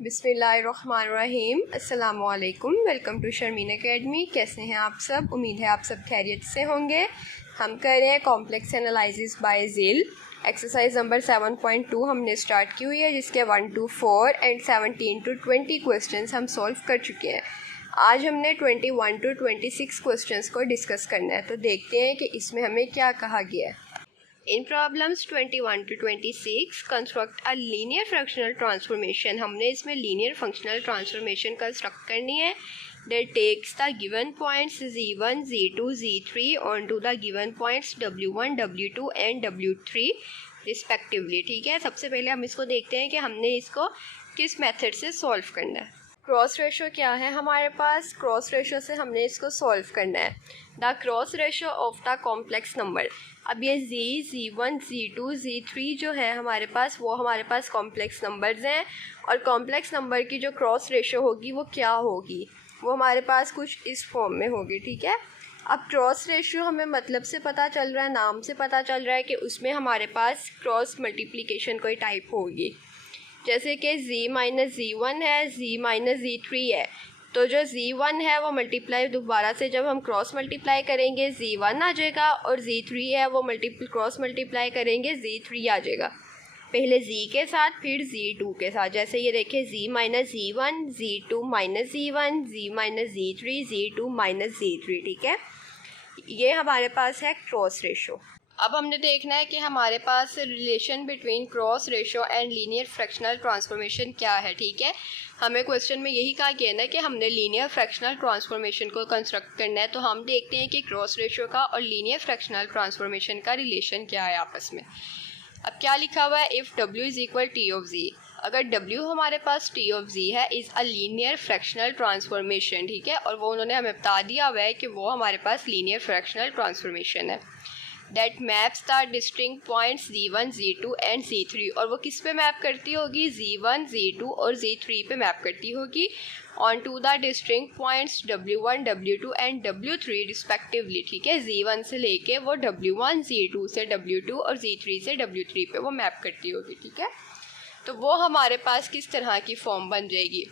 बिस्मिल्लाहिर्रहमानिर्रहीम। अस्सलामुअलैकुम। Welcome to Sharmin Academy. कैसे हैं आप सब? उम्मीद है आप सब खैरियत से होंगे। हम कर रहे हैं कॉम्प्लेक्स एनालिसिस बाय झील। एक्सरसाइज नंबर 7.2 हमने स्टार्ट की हुई है, जिसके 1 to 4 एंड 17 to 20 क्वेश्चंस हम सॉल्व कर चुके हैं। आज हमने 21 to 26 क्वेश्चंस को डिस्कस करना है, तो देखते हैं कि इसमें हमें क्या कहा गया है। इन problems 21 to 26 construct a linear fractional transformation. हमने इसमें लीनियर फंक्शनल ट्रांसफॉर्मेशन कंस्ट्रक्ट करनी है that takes the given points z1, z2, z3 onto the given points w1, w2 and w3 respectively. ठीक है, सबसे पहले हम इसको देखते हैं कि हमने इसको किस मेथड से सॉल्व करना है। क्रॉस रेशो क्या है हमारे पास? क्रॉस रेशो से हमने इसको सॉल्व करना है। The cross ratio of the complex number. अब ये z1, z2, z3 जो है हमारे पास, वो हमारे पास कॉम्प्लेक्स नंबर्स हैं, और कॉम्प्लेक्स नंबर की जो क्रॉस रेशो होगी वो क्या होगी? वो हमारे पास कुछ इस फॉर्म में होगी। ठीक है, अब क्रॉस रेशियो हमें मतलब से पता चल रहा है, नाम से पता चल रहा है कि उसमें हमारे पास क्रॉस मल्टीप्लिकेशन कोई टाइप होगी। जैसे कि z माइनस z1 है, z माइनस z3 है, तो जो z1 है वो मल्टीप्लाई दोबारा से जब हम क्रॉस मल्टीप्लाई करेंगे z1 आ जाएगा, और z3 है वो क्रॉस मल्टीप्लाई करेंगे z3 आ जाएगा। पहले z के साथ फिर z2 के साथ। जैसे ये देखिए z minus z1, z2 minus z1, z minus z3, z2 minus z3। ठीक है, ये हमारे पास है क्रॉस रेशो। अब हमने देखना है कि हमारे पास relation between cross ratio and linear fractional transformation क्या है। ठीक है, हमें क्वेश्चन में यही कहा गया ना कि हमने लीनियर फ्रैक्शनल ट्रांसफॉर्मेशन को कंस्ट्रक्ट करना है, तो हम देखते हैं कि क्रॉस रेशो का और लीनियर फ्रैक्शनल ट्रांसफॉर्मेशन का रिलेशन क्या है आपस में। अब क्या लिखा हुआ है? If w is equal T of z। अगर w हमारे पास टी ऑफ z है, is a linear fractional transformation. ठीक है, और वो उन्होंने हमें बता दिया हुआ है कि वो हमारे पास लीनियर फ्रैक्शनल ट्रांसफॉर्मेशन है that maps the distinct points z1, z2 and z3। और वो किस पे मैप करती होगी? z1, z2 और z3 पे मैप करती होगी on to the distinct points w1, w2 and w3 respectively. ठीक है, z1 से लेके वो w1, z2 से w2 और z3 से w3 पे वो मैप करती होगी। ठीक है, तो वो हमारे पास किस तरह की फॉर्म बन जाएगी?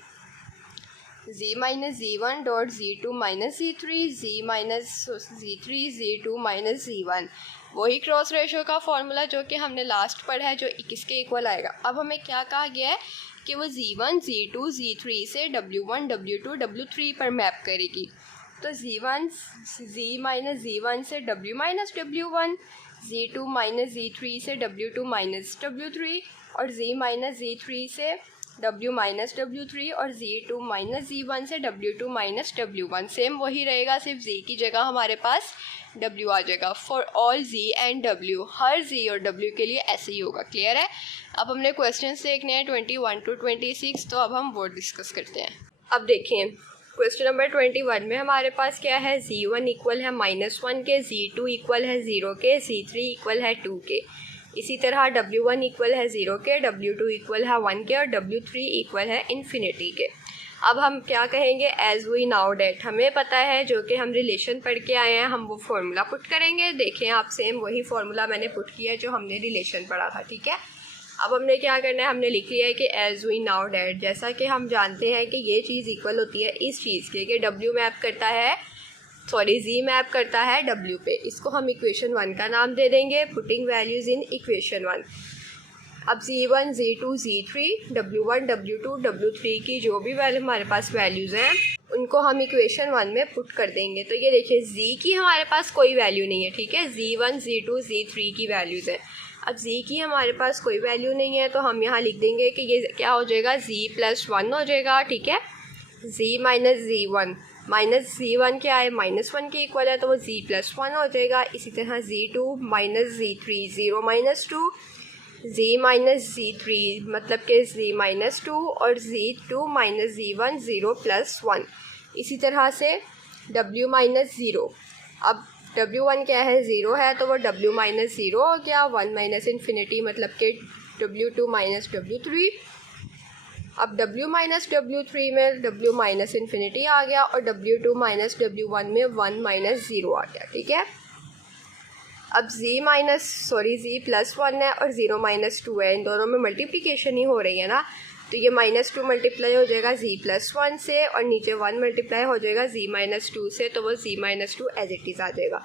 z minus z1 dot z2 minus z3, z minus z3, z2 minus z1। वही क्रॉस रेशो का फॉर्मूला जो कि हमने लास्ट पढ़ा है, जो किसके इक्वल आएगा। अब हमें क्या कहा गया है कि वो z1, z2, z3 से w1, w2, w3 पर मैप करेगी। तो z माइनस z1 से w minus w1, z2 minus z3 से w2 माइनस w3, और z माइनस z3 से w माइनस w3, और z2 माइनस z1 से w2 माइनस w1। सेम वही रहेगा, सिर्फ z की जगह हमारे पास w आ जाएगा। For all z and w, her z और w के लिए ऐसे ही होगा। क्लियर है? अब हमने क्वेश्चंस देखने हैं 21 to 26, तो अब हम वो डिस्कस करते हैं। अब देखें क्वेश्चन नंबर 21 में हमारे पास क्या है? z1 इक्वल है -1 के, z2 इक्वल है 0 के, z3 इक्वल है 2 के। इसी तरह w1 इक्वल है 0 के, w2 इक्वल है 1 के, और w3 इक्वल है इन्फिनिटी के। अब हम क्या कहेंगे? एज वी नाउ डेट, हमें पता है जो कि हम रिलेशन पढ़ के आए हैं, हम वो फार्मूला पुट करेंगे। देखें आप, सेम वही फार्मूला मैंने पुट किया है जो हमने रिलेशन पढ़ा था। ठीक है, अब हमने क्या करना है? हमने लिख लिया है कि एज वी नाउ डेट, जैसा कि हम जानते हैं कि ये चीज़ इक्वल होती है इस चीज़ के, कि w मैप करता है, z मैप करता है w पे। इसको हम इक्वेशन 1 का नाम दे देंगे, पुटिंग वैल्यूज़ इन इक्वेशन 1। अब z1, z2, z3, w1, w2, w3 की जो भी वैल्यू हमारे पास वैल्यूज़ हैं, उनको हम इक्वेशन 1 में पुट कर देंगे। तो ये देखिए, z की हमारे पास कोई वैल्यू नहीं है। ठीक है, z1, z2, z3 की वैल्यूज़ हैं। अब z की हमारे पास कोई वैल्यू नहीं है, तो हम यहाँ लिख देंगे कि ये क्या हो जाएगा? z प्लस 1 हो जाएगा। ठीक है, z minus z1, minus z1 क्या है? -1 के इक्वल है, तो वो z प्लस 1 हो जाएगा। इसी तरह z2 minus z3, 0 minus 2, z minus z3 मतलब कि z माइनस 2, और z2 माइनस z1, 0 प्लस 1। इसी तरह से w माइनस 0। अब w1 क्या है? 0 है, तो वो w माइनस 0 हो गया। 1 माइनस इन्फिनिटी मतलब कि w2 माइनस w3। अब w माइनस w3 में w माइनस इन्फिनिटी आ गया, और w2 माइनस w1 में 1 माइनस 0 आ गया। ठीक है, अब z प्लस 1 है और 0 माइनस 2 है, इन दोनों में मल्टीप्लिकेशन ही हो रही है ना, तो ये -2 मल्टीप्लाई हो जाएगा z+1 से और नीचे 1 मल्टीप्लाई हो जाएगा z-2 से, तो वो z-2 एज इट इज़ आ जाएगा।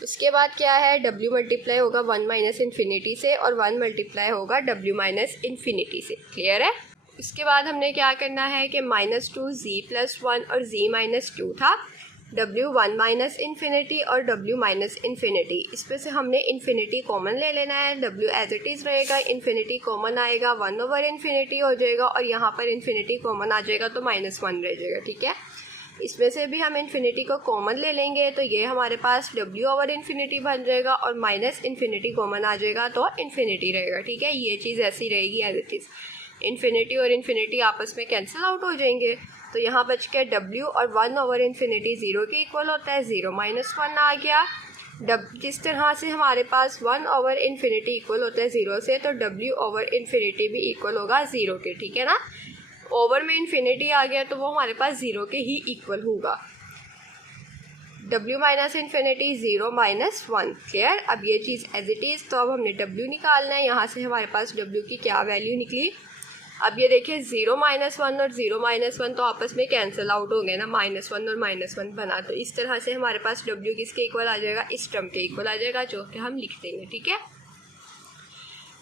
उसके बाद क्या है, w मल्टीप्लाई होगा 1 माइनस इन्फिनिटी से और 1 मल्टीप्लाई होगा w माइनस इन्फिनिटी से। क्लियर है। उसके बाद हमने क्या करना है कि -2 z+1 और z-2 था, w 1 माइनस इन्फिनिटी और w माइनस इन्फिनिटी, इस पे से हमने इन्फिनिटी कॉमन ले लेना है। w एज इट इज़ रहेगा, इन्फिनिटी कॉमन आएगा, 1/इन्फिनिटी हो जाएगा और यहाँ पर इन्फिनिटी कॉमन आ जाएगा तो -1 रह जाएगा। ठीक है, इसमें से भी हम इन्फिनिटी को कॉमन ले लेंगे तो ये हमारे पास w/इन्फिनिटी बन जाएगा और माइनस इन्फिनिटी कॉमन आ जाएगा तो इन्फिनिटी रहेगा। ठीक है, ये चीज़ ऐसी रहेगी एज इट इज़। इन्फिनिटी और इन्फिनिटी आपस में कैंसिल आउट हो जाएंगे, तो यहाँ बच के w और 1/इन्फिनिटी 0 के इक्वल होता है, 0-1 आ गया। जिस तरह से हमारे पास 1/इन्फिनिटी इक्वल होता है 0 से, तो w/इन्फिनिटी भी इक्वल होगा 0 के। ठीक है ना, ओवर में इन्फिनिटी आ गया तो वो हमारे पास 0 के ही इक्वल होगा। w minus infinity 0-1। क्लियर। अब ये चीज़ एज इट इज़, तो अब हमने w निकालना है। यहाँ से हमारे पास w की क्या वैल्यू निकली, अब ये देखिए 0-1 और 0-1 तो आपस में कैंसिल आउट हो गए ना, -1 और -1 बना, तो इस तरह से हमारे पास w किसके इक्वल आ जाएगा, इस टर्म के इक्वल आ जाएगा, जो कि हम लिख देंगे। ठीक है।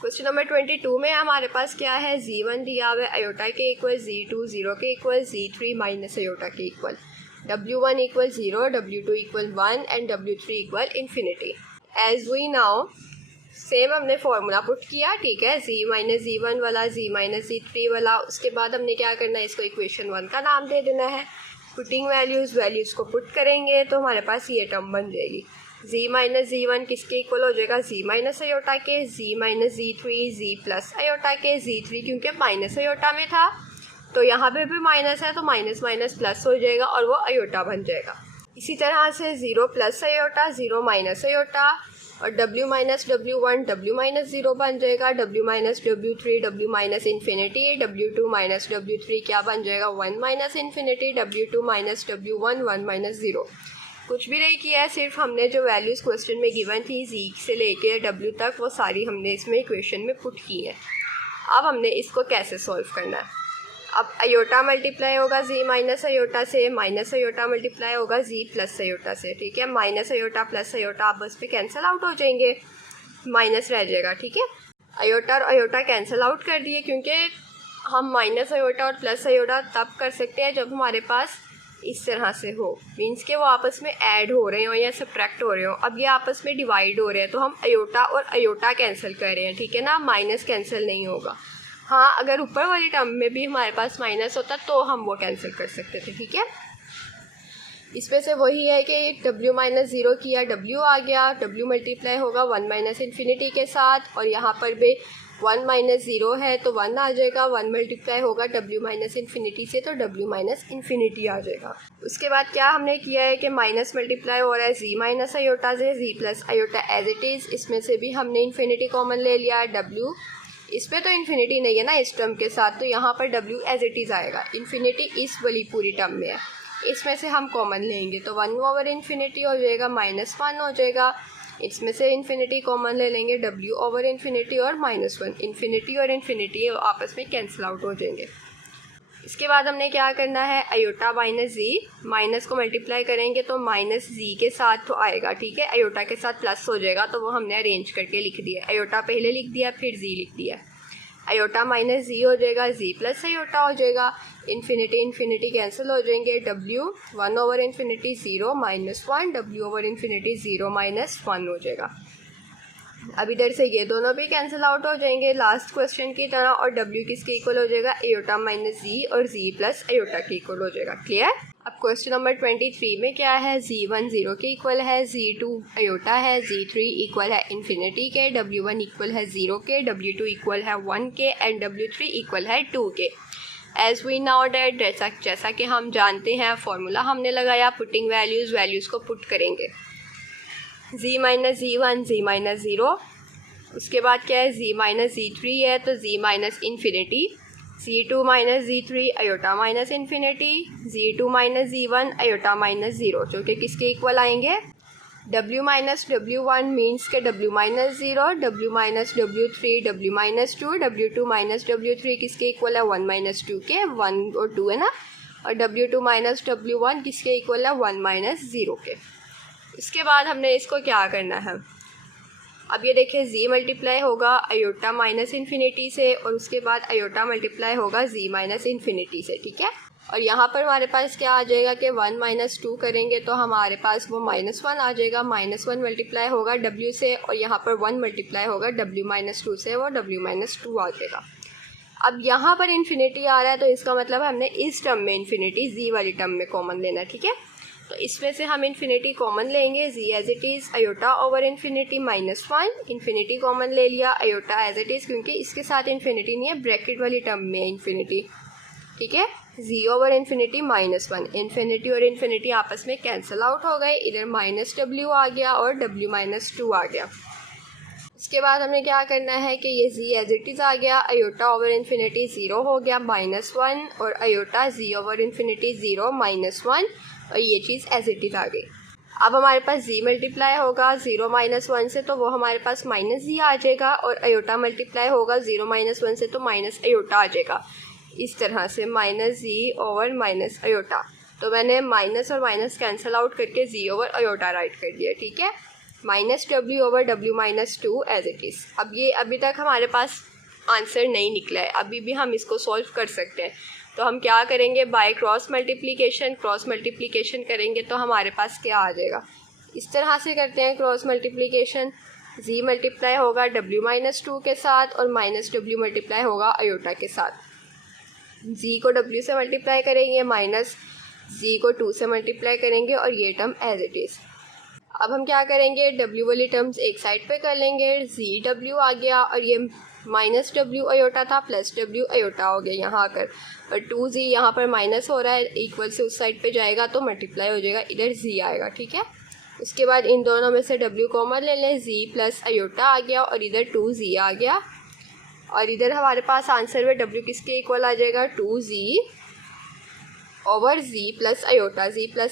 क्वेश्चन नंबर 22 में हमारे पास क्या है, z1 दिया हुआ है अयोटा के इक्वल, z2 0 के इक्वल, z3 माइनस अयोटा के equal, w1 equal 0, w2 equal 1 and w3 equal infinity. As we now same हमने फॉर्मूला पुट किया। ठीक है, z-z1 वाला, z-z3 वाला। उसके बाद हमने क्या करना है, इसको इक्वेशन 1 का नाम दे देना है। पुटिंग वैल्यूज़ को पुट करेंगे तो हमारे पास ये टर्म बन जाएगी। z-z1 किसके इक्वल हो जाएगा, z माइनस अयोटा के, z-z3 z प्लस अयोटा के, z3 क्योंकि माइनस अयोटा में था तो यहाँ पे भी माइनस है तो माइनस माइनस प्लस हो जाएगा और वो अयोटा बन जाएगा। इसी तरह से 0 प्लस अयोटा, 0 माइनस अयोटा और w minus w1 w minus 0 बन जाएगा, w minus w3 w minus infinity, w2 minus w3 क्या बन जाएगा, 1 minus infinity, w2 minus w1 1 minus 0। कुछ भी नहीं किया है, सिर्फ हमने जो वैल्यूज़ क्वेश्चन में गिवन थी z से लेके w तक वो सारी हमने इसमें इक्वेशन में पुट की है। अब हमने इसको कैसे सॉल्व करना है, अब अयोटा मल्टीप्लाई होगा z माइनस अयोटा से, माइनस अयोटा मल्टीप्लाई होगा z प्लस अयोटा से। ठीक है, माइनस अयोटा प्लस अयोटा आपस में कैंसिल आउट हो जाएंगे, माइनस रह जाएगा। ठीक है, अयोटा और अयोटा कैंसिल आउट कर दिए, क्योंकि हम माइनस अयोटा और प्लस अयोटा तब कर सकते हैं जब हमारे पास इस तरह से हो, मीन्स के वो आपस में ऐड हो रहे हो या सब्ट्रैक्ट हो रहे हो। अब ये आपस में डिवाइड हो रहे हैं तो हम अयोटा और अयोटा कैंसिल कर रहे हैं। ठीक है ना, माइनस कैंसिल नहीं होगा। हाँ, अगर ऊपर वाली टर्म में भी हमारे पास माइनस होता तो हम वो कैंसिल कर सकते थे। ठीक है, इसमें से वही है कि w माइनस 0 किया, w आ गया, w मल्टीप्लाई होगा 1 माइनस इन्फिनिटी के साथ और यहाँ पर भी 1 माइनस 0 है तो 1 आ जाएगा, 1 मल्टीप्लाई होगा w माइनस इन्फिनिटी से तो w माइनस इन्फिनिटी आ जाएगा। उसके बाद क्या हमने किया है कि माइनस मल्टीप्लाई हो रहा है z माइनस अयोटा से, z plus iota as it is, इसमें से भी हमने इन्फिनिटी कॉमन ले लिया है, w इस पर तो इन्फिनिटी नहीं है ना इस टर्म के साथ, तो यहाँ पर w एज इट इज़ आएगा, इन्फिनिटी इस वाली पूरी टर्म में है, इसमें से हम कॉमन लेंगे तो 1/इन्फिनिटी हो जाएगा, -1 हो जाएगा, इसमें से इन्फिनिटी कॉमन ले लेंगे, w/इन्फिनिटी और -1, इन्फिनिटी और इन्फिनिटी आपस में कैंसिल आउट हो जाएंगे। इसके बाद हमने क्या करना है, अयोटा माइनस जी, माइनस को मल्टीप्लाई करेंगे तो माइनस जी के साथ तो आएगा। ठीक है, अयोटा के साथ प्लस हो जाएगा तो वो हमने अरेंज करके लिख दिया, अयोटा पहले लिख दिया फिर जी लिख दिया, अयोटा माइनस जी हो जाएगा, जी प्लस अयोटा हो जाएगा, इन्फिनिटी इन्फिनिटी कैंसिल हो जाएंगे, w 1/इन्फिनिटी 0 -1, w/इन्फिनिटी 0 -1 हो जाएगा। अब इधर से ये दोनों भी कैंसिल आउट हो जाएंगे लास्ट क्वेश्चन की तरह, और w किसके इक्वल हो जाएगा, अयोटा माइनस जी और जी प्लस अयोटा के इक्वल हो जाएगा। क्लियर। अब क्वेश्चन नंबर 23 में क्या है, z1 0 के इक्वल है, z2 अयोटा है, z3 इक्वल है इन्फिनिटी के, w1 इक्वल है 0 के, w2 इक्वल है 1 के एंड w3 इक्वल है 2 के। एज वी नाउ डेट, जैसा कि हम जानते हैं फॉर्मूला हमने लगाया, पुटिंग वैल्यूज़ को पुट करेंगे, z minus z1 z minus 0, उसके बाद क्या है z माइनस z3 है तो z minus infinity, z2 minus z3 iota minus infinity, z2 minus z1 iota minus 0, जो कि किसके इक्वल आएंगे, W माइनस W1 मीन्स के W minus zero, W minus W3 W minus two, W2 minus W3 किसके equal है 1 minus two के, 1 और 2 है ना, और W2 माइनस W1 किसके इक्वल है 1 माइनस ज़ीरो के। इसके बाद हमने इसको क्या करना है, अब ये देखिए z मल्टीप्लाई होगा आयोटा माइनस इन्फिनिटी से, और उसके बाद आयोटा मल्टीप्लाई होगा z माइनस इन्फिनिटी से, ठीक है। और यहाँ पर हमारे पास क्या आ जाएगा कि 1 माइनस 2 करेंगे तो हमारे पास वो -1 आ जाएगा, -1 मल्टीप्लाई होगा w से, और यहाँ पर 1 मल्टीप्लाई होगा w माइनस 2 से, वो w माइनस 2 आ जाएगा। अब यहाँ पर इन्फिनिटी आ रहा है तो इसका मतलब हमने इस टर्म में इन्फिनिटी z वाली टर्म में कॉमन लेना है, ठीक है। तो इसमें से हम इन्फिनिटी कॉमन लेंगे, z as it is iota over infinity -1, infinity common ले लिया, आयोटा एज इट इज़, क्योंकि इसके साथ इन्फिनिटी नहीं है, ब्रैकेट वाली टर्म में है इन्फिनिटी, ठीक है। z ओवर इन्फिनिटी -1, इन्फिनिटी और इन्फिनिटी आपस में कैंसिल आउट हो गए, इधर -w आ गया और w माइनस 2 आ गया। इसके बाद हमने क्या करना है कि ये z एज इट इज़ आ गया, आयोटा ओवर इन्फिनिटी 0 हो गया -1, और आयोटा z ओवर इन्फिनिटी 0 -1, और ये चीज़ एज इट इज़ आ गई। अब हमारे पास z मल्टीप्लाई होगा 0 माइनस 1 से, तो वो हमारे पास -z आ जाएगा, और आयोटा मल्टीप्लाई होगा 0 माइनस 1 से, तो माइनस आयोटा आ जाएगा। इस तरह से -z ओवर माइनस आयोटा, तो मैंने माइनस और माइनस कैंसिल आउट करके z ओवर आयोटा राइट कर दिया, ठीक है। -w over w minus 2 as it is. अब ये अभी तक हमारे पास आंसर नहीं निकला है, अभी भी हम इसको सॉल्व कर सकते हैं। तो हम क्या करेंगे, बाय क्रॉस मल्टीप्लिकेशन करेंगे तो हमारे पास क्या आ जाएगा, इस तरह से करते हैं क्रॉस मल्टीप्लिकेशन। z मल्टीप्लाई होगा w माइनस 2 के साथ, और -w मल्टीप्लाई होगा आयोटा के साथ। z को w से मल्टीप्लाई करेंगे, माइनस z को 2 से मल्टीप्लाई करेंगे, और ये टर्म एज इट इज़। अब हम क्या करेंगे, w वाली टर्म्स एक साइड पे कर लेंगे, zw आ गया, और ये -w आयोटा था +w आयोटा हो गया यहाँ आकर, और 2z यहाँ पर माइनस हो रहा है, इक्वल से उस साइड पे जाएगा तो मल्टीप्लाई हो जाएगा, इधर z आएगा, ठीक है। उसके बाद इन दोनों में से w कॉमन ले लें, z प्लस आयोटा आ गया, और इधर 2z आ गया, और इधर हमारे पास आंसर में w किसके इक्वल आ जाएगा, 2z over z plus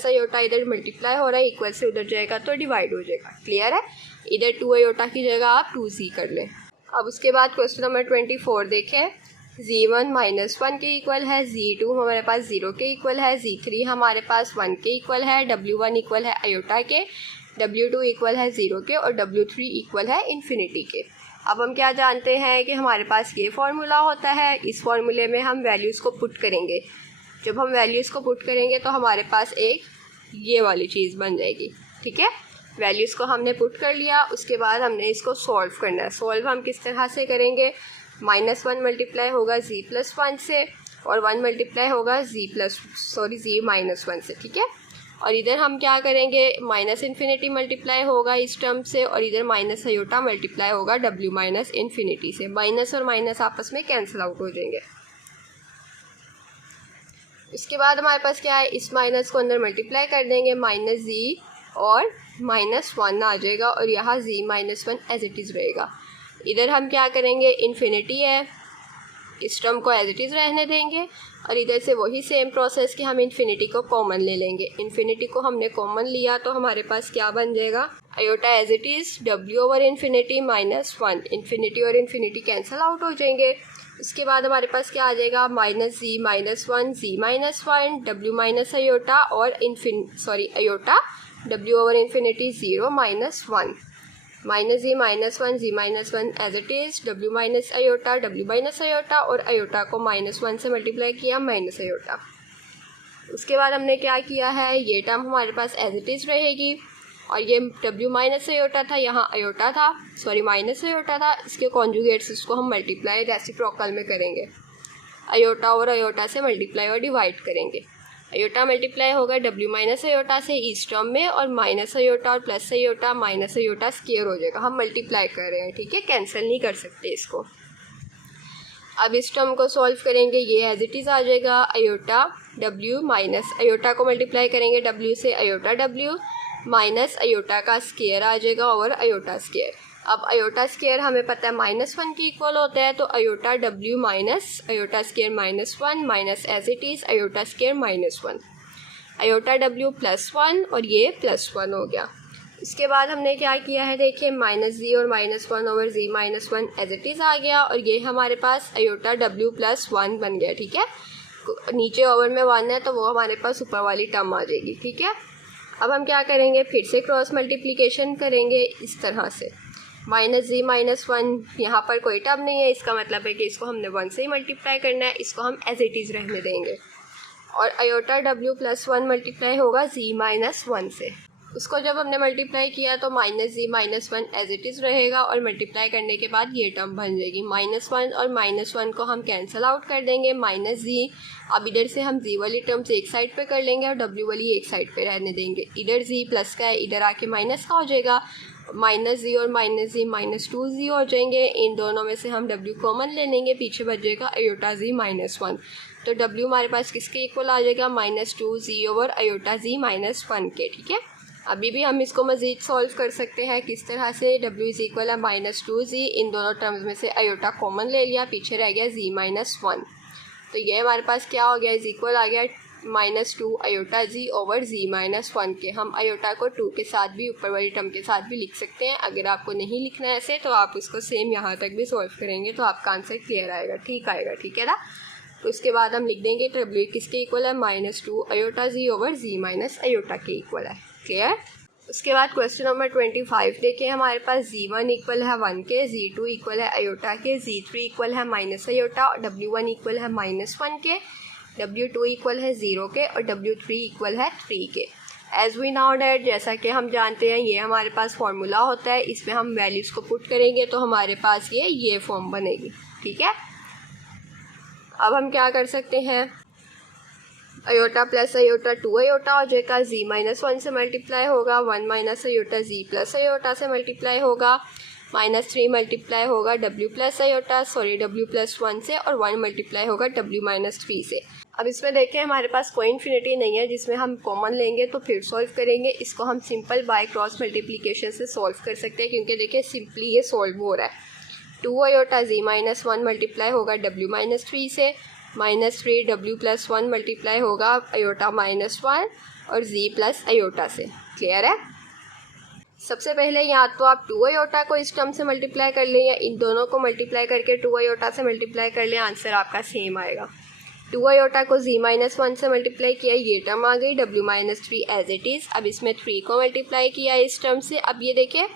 iota इधर मल्टीप्लाई हो रहा है, इक्वल से उधर जाएगा तो डिवाइड हो जाएगा, क्लियर है। इधर 2 आयोटा की जगह आप 2z कर लें। अब उसके बाद क्वेश्चन नंबर 24 देखें, z1 -1 के इक्वल है, z2 हमारे पास 0 के इक्वल है, z3 हमारे पास 1 के इक्वल है, w1 इक्वल है आयोटा के, w2 इक्वल है 0 के, और w3 इक्वल है इन्फिनिटी के। अब हम क्या जानते हैं कि हमारे पास ये फार्मूला होता है, इस फार्मूले में हम वैल्यूज़ को पुट करेंगे। जब हम वैल्यूज़ को पुट करेंगे तो हमारे पास एक ये वाली चीज़ बन जाएगी, ठीक है। वैल्यूज़ को हमने पुट कर लिया, उसके बाद हमने इसको सॉल्व करना है। सॉल्व हम किस तरह से करेंगे, -1 मल्टीप्लाई होगा z प्लस 1 से, और 1 मल्टीप्लाई होगा z माइनस 1 से, ठीक है। और इधर हम क्या करेंगे, माइनस इन्फिनिटी मल्टीप्लाई होगा इस टर्म से, और इधर माइनस आयोटा मल्टीप्लाई होगा w माइनस इन्फिनिटी से। माइनस और माइनस आपस में कैंसिल आउट हो जाएंगे। इसके बाद हमारे पास क्या है, इस माइनस को अंदर मल्टीप्लाई कर देंगे, -z और -1 आ जाएगा, और यहाँ z -1 एज इट इज़ रहेगा। इधर हम क्या करेंगे, इन्फिनिटी है, इस टर्म को एज इट इज़ रहने देंगे, और इधर से वही सेम प्रोसेस कि हम इन्फिनिटी को कॉमन ले लेंगे। इन्फिनिटी को हमने कॉमन लिया तो हमारे पास क्या बन जाएगा, iota as it is w over infinity -1, infinity और इन्फिनिटी कैंसिल आउट हो जाएंगे। इसके बाद हमारे पास क्या आ जाएगा, -z -1 z -1 w minus iota, और iota w over infinity 0 -1, -z -1 z -1 as it is, w minus iota, और आयोटा को -1 से मल्टीप्लाई किया, माइनस आयोटा। उसके बाद हमने क्या किया है, ये टर्म हमारे पास एज इट इज़ रहेगी, और ये w माइनस आयोटा था, यहाँ आयोटा था, माइनस आयोटा था, इसके कॉन्जुगेट्स इसको हम मल्टीप्लाई रेसिप्रोकल में करेंगे, आयोटा और आयोटा से मल्टीप्लाई और डिवाइड करेंगे। आयोटा मल्टीप्लाई होगा w माइनस आयोटा से इस टर्म में, और माइनस आयोटा और plus iota, minus iota square हो जाएगा, हम मल्टीप्लाई कर रहे हैं, ठीक है, कैंसिल नहीं कर सकते इसको। अब इस टर्म को सॉल्व करेंगे, ये एज इट इज़ आ जाएगा, आयोटा w माइनस आयोटा को मल्टीप्लाई करेंगे w से, आयोटा w माइनस आयोटा का स्क्वायर आ जाएगा, और आयोटा स्क्वायर। अब आयोटा स्क्वायर हमें पता है -1 के इक्वल होता है, तो iota w minus iota square -1 minus as it is iota square -1, iota w +1 और ये +1 हो गया। उसके बाद हमने क्या किया है, देखिए माइनस जी और -1 over g -1 as it is आ गया, और ये हमारे पास अयोटा डब्ल्यू प्लस 1 बन गया। ठीक है, नीचे ओवर में 1 है तो वो हमारे पास ऊपर वाली टर्म आ जाएगी। ठीक है, अब हम क्या करेंगे, फिर से क्रॉस मल्टीप्लिकेशन करेंगे इस तरह से। माइनस जी -1, यहाँ पर कोई टर्म नहीं है, इसका मतलब है कि इसको हमने 1 से ही मल्टीप्लाई करना है, इसको हम एज इट इज़ रहने देंगे। और अयोटा डब्ल्यू प्लस 1 मल्टीप्लाई होगा जी -1 से। उसको जब हमने मल्टीप्लाई किया तो minus z -1 as it is रहेगा, और मल्टीप्लाई करने के बाद ये टर्म बन जाएगी। -1 और -1 को हम कैंसिल आउट कर देंगे, माइनस जी। अब इधर से हम जी वाली टर्म्स एक साइड पे कर लेंगे और डब्ल्यू वाली एक साइड पे रहने देंगे। इधर जी प्लस का है, इधर आके माइनस का हो जाएगा। माइनस जी और माइनस जी -2 हो जाएंगे। इन दोनों में से हम डब्ल्यू कॉमन ले लेंगे, पीछे बच जाएगा अयोटा जी -1। तो डब्ल्यू हमारे पास किसके इक्वल आ जाएगा, -2 ओवर अयोटा जी -1 के। ठीक है, अभी भी हम इसको मज़ीद सॉल्व कर सकते हैं। किस तरह से, डब्ल्यू इज इक्वल है -2 इन दोनों टर्म्स में से अयोटा कॉमन ले लिया, पीछे रह गया जी -1। तो ये हमारे पास क्या हो गया, इज इक्वल आ गया -2 अयोटा जी ओवर जी -1 के। हम अयोटा को 2 के साथ भी, ऊपर वाली टर्म के साथ भी लिख सकते हैं। अगर आपको नहीं लिखना है ऐसे तो आप उसको सेम यहाँ तक भी सॉल्व करेंगे तो आपका आंसर क्लियर आएगा, ठीक आएगा। ठीक है ना, तो उसके बाद हम लिख देंगे डब्ल्यू किसके इक्वल है, -2 अयोटा जी ओवर जी अयोटा के इक्वल है। क्लियर। उसके बाद क्वेश्चन नंबर 25 देखें, हमारे पास जी1 इक्वल है 1 के, जी2 इक्वल है अयोटा के, जी3 इक्वल है माइनस अयोटा, और डब्ल्यू1 इक्वल है -1 के, डब्ल्यू2 इक्वल है 0 के, और डब्ल्यू3 इक्वल है 3 के। एज वी नाउ डेट, जैसा कि हम जानते हैं ये हमारे पास फॉर्मूला होता है, इसमें हम वैल्यूज़ को पुट करेंगे तो हमारे पास ये फॉर्म बनेगी। ठीक है, अब हम क्या कर सकते हैं, अयोटा प्लस अयोटा 2 अयोटा हो जाएगा, जी -1 से मल्टीप्लाई होगा, 1 माइनस अयोटा जी प्लस अयोटा से मल्टीप्लाई होगा, -3 मल्टीप्लाई होगा डब्ल्यू प्लस 1 से, और 1 मल्टीप्लाई होगा w-3 से। अब इसमें देखें हमारे पास कोई इन्फिनिटी नहीं है जिसमें हम कॉमन लेंगे तो फिर सॉल्व करेंगे। इसको हम सिंपल बाय क्रॉस मल्टीप्लिकेशन से सॉल्व कर सकते हैं, क्योंकि देखिए सिंपली ये सॉल्व हो रहा है। 2 अयोटा जी -1 मल्टीप्लाई होगा w-3 से, -3 w+1 मल्टीप्लाई होगा अयोटा -1 और z प्लस अयोटा से। क्लियर है। सबसे पहले या तो आप 2 अयोटा को इस टर्म से मल्टीप्लाई कर लें या इन दोनों को मल्टीप्लाई करके 2 अयोटा से मल्टीप्लाई कर लें, आंसर आपका सेम आएगा। 2 अयोटा को z -1 से मल्टीप्लाई किया, ये टर्म आ गई w-3 एज इट इज़। अब इसमें 3 को मल्टीप्लाई किया इस टर्म से। अब ये देखिए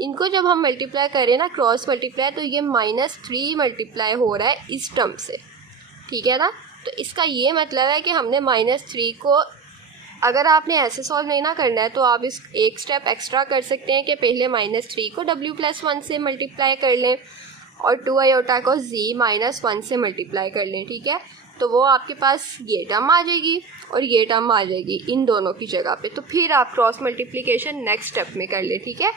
इनको जब हम मल्टीप्लाई करें ना, क्रॉस मल्टीप्लाई, तो ये -3 मल्टीप्लाई हो रहा है इस टर्म से। ठीक है ना, तो इसका ये मतलब है कि हमने -3 को, अगर आपने ऐसे सॉल्व नहीं ना करना है तो आप इस एक स्टेप एक्स्ट्रा कर सकते हैं कि पहले -3 को w+1 से मल्टीप्लाई कर लें और 2 अयोटा को z -1 से मल्टीप्लाई कर लें। ठीक है, तो वो आपके पास ये टर्म आ जाएगी और ये टर्म आ जाएगी इन दोनों की जगह पे। तो फिर आप क्रॉस मल्टीप्लिकेशन नेक्स्ट स्टेप में कर लें। ठीक है,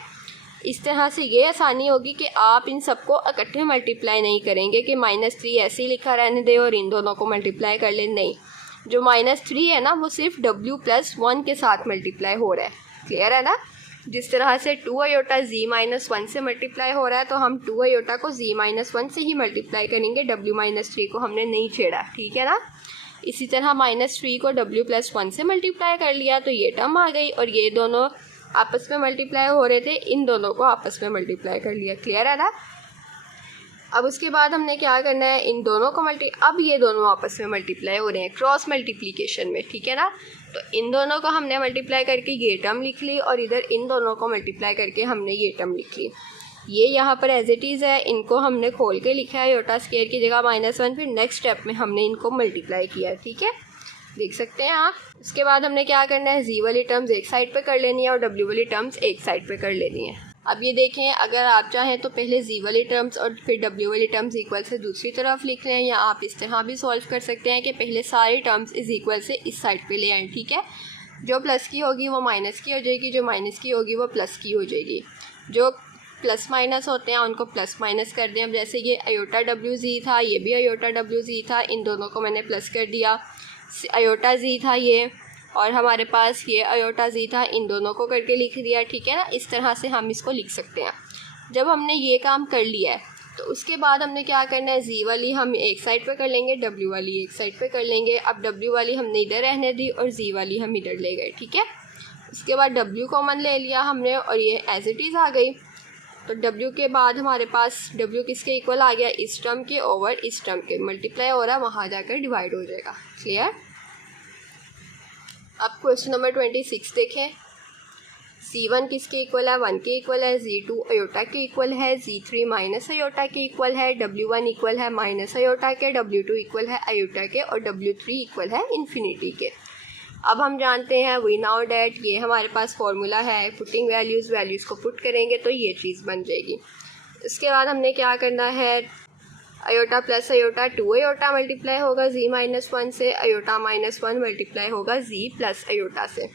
इस तरह से ये आसानी होगी कि आप इन सबको इकट्ठे मल्टीप्लाई नहीं करेंगे कि -3 ऐसे ही लिखा रहने दें और इन दोनों को मल्टीप्लाई कर लें। नहीं, जो -3 है ना वो सिर्फ w+1 के साथ मल्टीप्लाई हो रहा है। क्लियर है ना। जिस तरह से 2 अयोटा z -1 से मल्टीप्लाई हो रहा है तो हम 2 अयोटा को z -1 से ही मल्टीप्लाई करेंगे, w-3 को हमने नहीं छेड़ा। ठीक है ना। इसी तरह -3 को w+1 से मल्टीप्लाई कर लिया तो ये टर्म आ गई, और ये दोनों आपस में मल्टीप्लाई हो रहे थे, इन दोनों को आपस में मल्टीप्लाई कर लिया। क्लियर है ना। अब उसके बाद हमने क्या करना है, इन दोनों को अब ये दोनों आपस में मल्टीप्लाई हो रहे हैं क्रॉस मल्टीप्लिकेशन में। ठीक है ना, तो इन दोनों को हमने मल्टीप्लाई करके ये टर्म लिख ली और इधर इन दोनों को मल्टीप्लाई करके हमने ये टर्म लिख ली। ये यहाँ पर एज इट इज़ है, इनको हमने खोल के लिखा है अयोटा स्क्वायर की जगह -1, फिर नेक्स्ट स्टेप में हमने इनको मल्टीप्लाई किया। ठीक है, देख सकते हैं आप। उसके बाद हमने क्या करना है, जी वाली टर्म्स एक साइड पे कर लेनी है और डब्ल्यू वाली टर्म्स एक साइड पे कर लेनी है। अब ये देखें, अगर आप चाहें तो पहले जी वाली टर्म्स और फिर डब्ल्यू वाली टर्म्स इक्वल से दूसरी तरफ लिख लें, या आप इस तरह भी सॉल्व कर सकते हैं कि पहले सारी टर्म्स इज इक्वल से इस साइड पे ले आएँ। ठीक है, जो प्लस की होगी वो माइनस की हो जाएगी, जो माइनस की होगी वो प्लस की हो जाएगी। जो प्लस माइनस होते हैं उनको प्लस माइनस कर दें। अब जैसे ये अयोटा डब्ल्यू जी था, ये भी अयोटा डब्ल्यू जी था, इन दोनों को मैंने प्लस कर दिया। अयोटा जी था ये, और हमारे पास ये अयोटा जी था, इन दोनों को करके लिख दिया। ठीक है ना, इस तरह से हम इसको लिख सकते हैं। जब हमने ये काम कर लिया है तो उसके बाद हमने क्या करना है, जी वाली हम एक साइड पे कर लेंगे, डब्ल्यू वाली एक साइड पे कर लेंगे। अब डब्ल्यू वाली हमने इधर रहने दी और जी वाली हम इधर ले गए। ठीक है, उसके बाद डब्ल्यू कॉमन ले लिया हमने और ये एज इट इज़ आ गई। तो डब्ल्यू के बाद हमारे पास डब्ल्यू किसके इक्वल आ गया, इस टर्म के ओवर इस टर्म के, मल्टीप्लाई हो रहा है वहाँ जाकर डिवाइड हो जाएगा। क्लियर। अब क्वेश्चन नंबर 26 देखें। C1 किसके इक्वल है, 1 के इक्वल है, Z2 अयोटा के इक्वल है, Z3 माइनस अयोटा के इक्वल है, W1 इक्वल है माइनस अयोटा के, W2 इक्वल है अयोटा के और W3 इक्वल है इन्फिनिटी के। अब हम जानते हैं वी नाउ डैट, ये हमारे पास फॉर्मूला है, पुटिंग वैल्यूज़ को पुट करेंगे तो ये चीज़ बन जाएगी। उसके बाद हमने क्या करना है, iota plus iota 2 iota multiply होगा Z माइनस 1 से, अयोटा माइनस 1 मल्टीप्लाई होगा Z प्लस अयोटा से,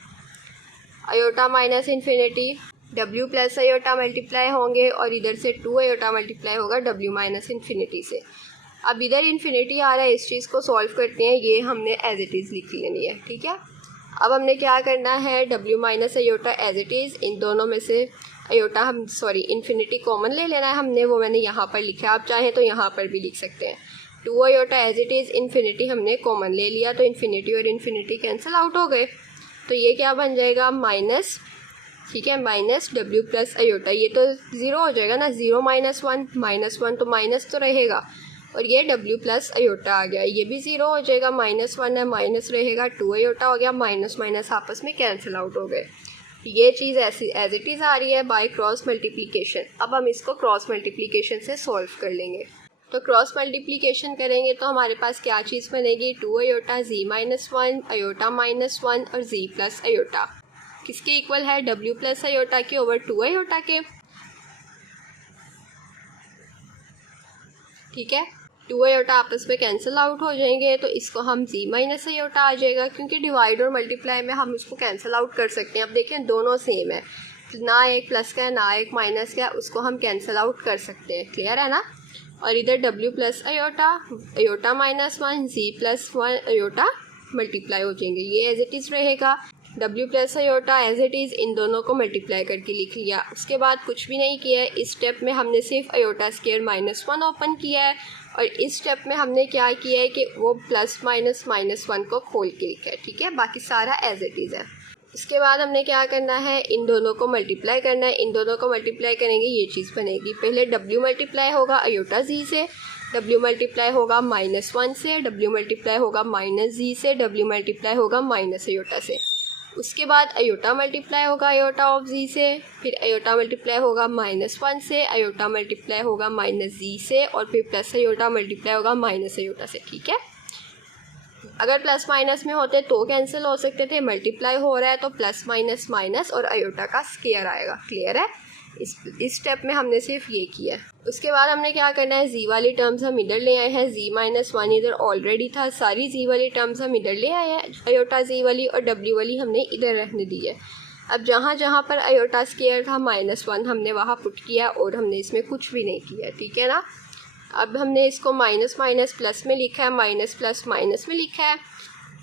iota minus infinity W plus iota multiply होंगे और इधर से 2 अयोटा मल्टीप्लाई होगा W माइनस इन्फिनिटी से। अब इधर इन्फिनिटी आ रहा है, इस चीज़ को सॉल्व करते हैं, ये हमने एज इट इज़ लिख लेनी है। ठीक है। अब हमने क्या करना है, W minus iota as it is, इन दोनों में से अयोटा इन्फिनिटी कॉमन ले लेना है हमने, वो मैंने यहाँ पर लिखा है, आप चाहें तो यहाँ पर भी लिख सकते हैं। 2 iota as it is, infinity हमने कॉमन ले लिया तो इन्फिनिटी और इन्फिनिटी कैंसिल आउट हो गए, तो ये क्या बन जाएगा माइनस, ठीक है, माइनस W प्लस अयोटा, ये तो ज़ीरो हो जाएगा ना, 0 माइनस 1 तो माइनस तो रहेगा, और ये W प्लस अयोटा आ गया, ये भी ज़ीरो हो जाएगा, -1 है माइनस रहेगा, 2 अयोटा हो गया, माइनस माइनस आपस में कैंसिल आउट हो गए। ये चीज़ ऐसी एज इट इज़ आ रही है बाय क्रॉस मल्टीप्लिकेशन। अब हम इसको क्रॉस मल्टीप्लिकेशन से सॉल्व कर लेंगे। तो क्रॉस मल्टीप्लिकेशन करेंगे तो हमारे पास क्या चीज़ बनेगी, 2 iota Z minus 1 iota minus 1 और Z प्लस अयोटा किसके इक्वल है, W प्लस अयोटा के ओवर 2 अयोटा के। ठीक है, 2 अयोटा आपस में कैंसिल आउट हो जाएंगे तो इसको हम Z माइनस अयोटा आ जाएगा, क्योंकि डिवाइड और मल्टीप्लाई में हम इसको कैंसिल आउट कर सकते हैं। अब देखें दोनों सेम है, ना एक प्लस का है ना एक माइनस का है, उसको हम कैंसिल आउट कर सकते हैं। क्लियर है ना। और इधर W plus iota, iota minus 1 Z plus 1 iota multiply हो जाएंगे, ये एज इट इज़ रहेगा। W plus iota as it is, इन दोनों को मल्टीप्लाई करके लिख लिया। उसके बाद कुछ भी नहीं किया है, इस स्टेप में हमने सिर्फ अयोटा स्क्वायर माइनस 1 ओपन किया है और इस स्टेप में हमने क्या किया है कि वो प्लस माइनस -1 को खोल के लिखा है। ठीक है, बाकी सारा एज इट इज़ है। इसके बाद हमने क्या करना है, इन दोनों को मल्टीप्लाई करना है, इन दोनों को मल्टीप्लाई करेंगे ये चीज़ बनेगी। पहले W मल्टीप्लाई होगा अयोटा Z से, W मल्टीप्लाई होगा -1 से, W मल्टीप्लाई होगा -Z से, W मल्टीप्लाई होगा माइनस अयोटा से। उसके बाद अयोटा मल्टीप्लाई होगा अयोटा ऑफ Z से, फिर अयोटा मल्टीप्लाई होगा -1 से, अयोटा मल्टीप्लाई होगा -Z से और फिर प्लस अयोटा मल्टीप्लाई होगा माइनस अयोटा से। ठीक है, अगर प्लस माइनस में होते तो कैंसिल हो सकते थे, मल्टीप्लाई हो रहा है तो प्लस माइनस माइनस और अयोटा का स्क्वायर आएगा। क्लियर है, इस स्टेप में हमने सिर्फ ये किया है। उसके बाद हमने क्या करना है, Z वाली टर्म्स हम इधर ले आए हैं, Z माइनस 1 इधर ऑलरेडी था, सारी Z वाली टर्म्स हम इधर ले आए हैं, अयोटा Z वाली और W वाली हमने इधर रहने दी है। अब जहाँ जहाँ पर अयोटा स्क्वायर था -1 हमने वहाँ पुट किया और हमने इसमें कुछ भी नहीं किया। ठीक है ना। अब हमने इसको माइनस माइनस प्लस में लिखा है, माइनस प्लस माइनस में लिखा है।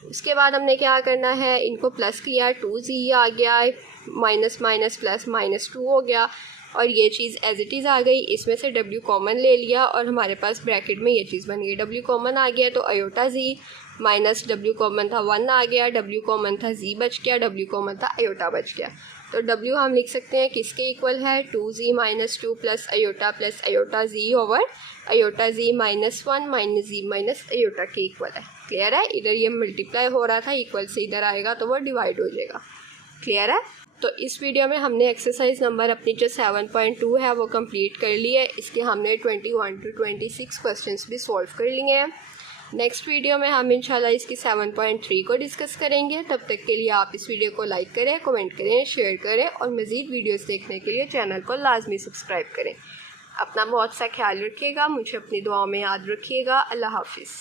उसके बाद हमने क्या करना है, इनको प्लस किया, 2Z आ गया, माइनस माइनस प्लस -2 हो गया और ये चीज़ एज इट इज़ आ गई। इसमें से W कॉमन ले लिया और हमारे पास ब्रैकेट में ये चीज़ बन गई। W कॉमन आ गया तो iota Z minus W common था 1 आ गया, W कॉमन था Z बच गया, W कॉमन था अयोटा बच गया। तो W हम लिख सकते हैं किसके इक्वल है, 2Z minus 2 plus iota Z over iota Z minus 1 minus Z minus iota के इक्वल है। क्लियर है, इधर ये मल्टीप्लाई हो रहा था, इक्वल से इधर आएगा तो वो डिवाइड हो जाएगा। क्लियर है। तो इस वीडियो में हमने एक्सरसाइज नंबर अपनी जो 7.2 है वो कंप्लीट कर ली है। इसके हमने 21 to 26 क्वेश्चंस भी सॉल्व कर लिए हैं। नेक्स्ट वीडियो में हम इंशाल्लाह इसकी 7.3 को डिस्कस करेंगे। तब तक के लिए आप इस वीडियो को लाइक करें, कमेंट करें, शेयर करें और मज़ीद वीडियोस देखने के लिए चैनल को लाजमी सब्सक्राइब करें। अपना बहुत सा ख्याल रखिएगा, मुझे अपनी दुआओं में याद रखिएगा। अल्लाह हाफिज़।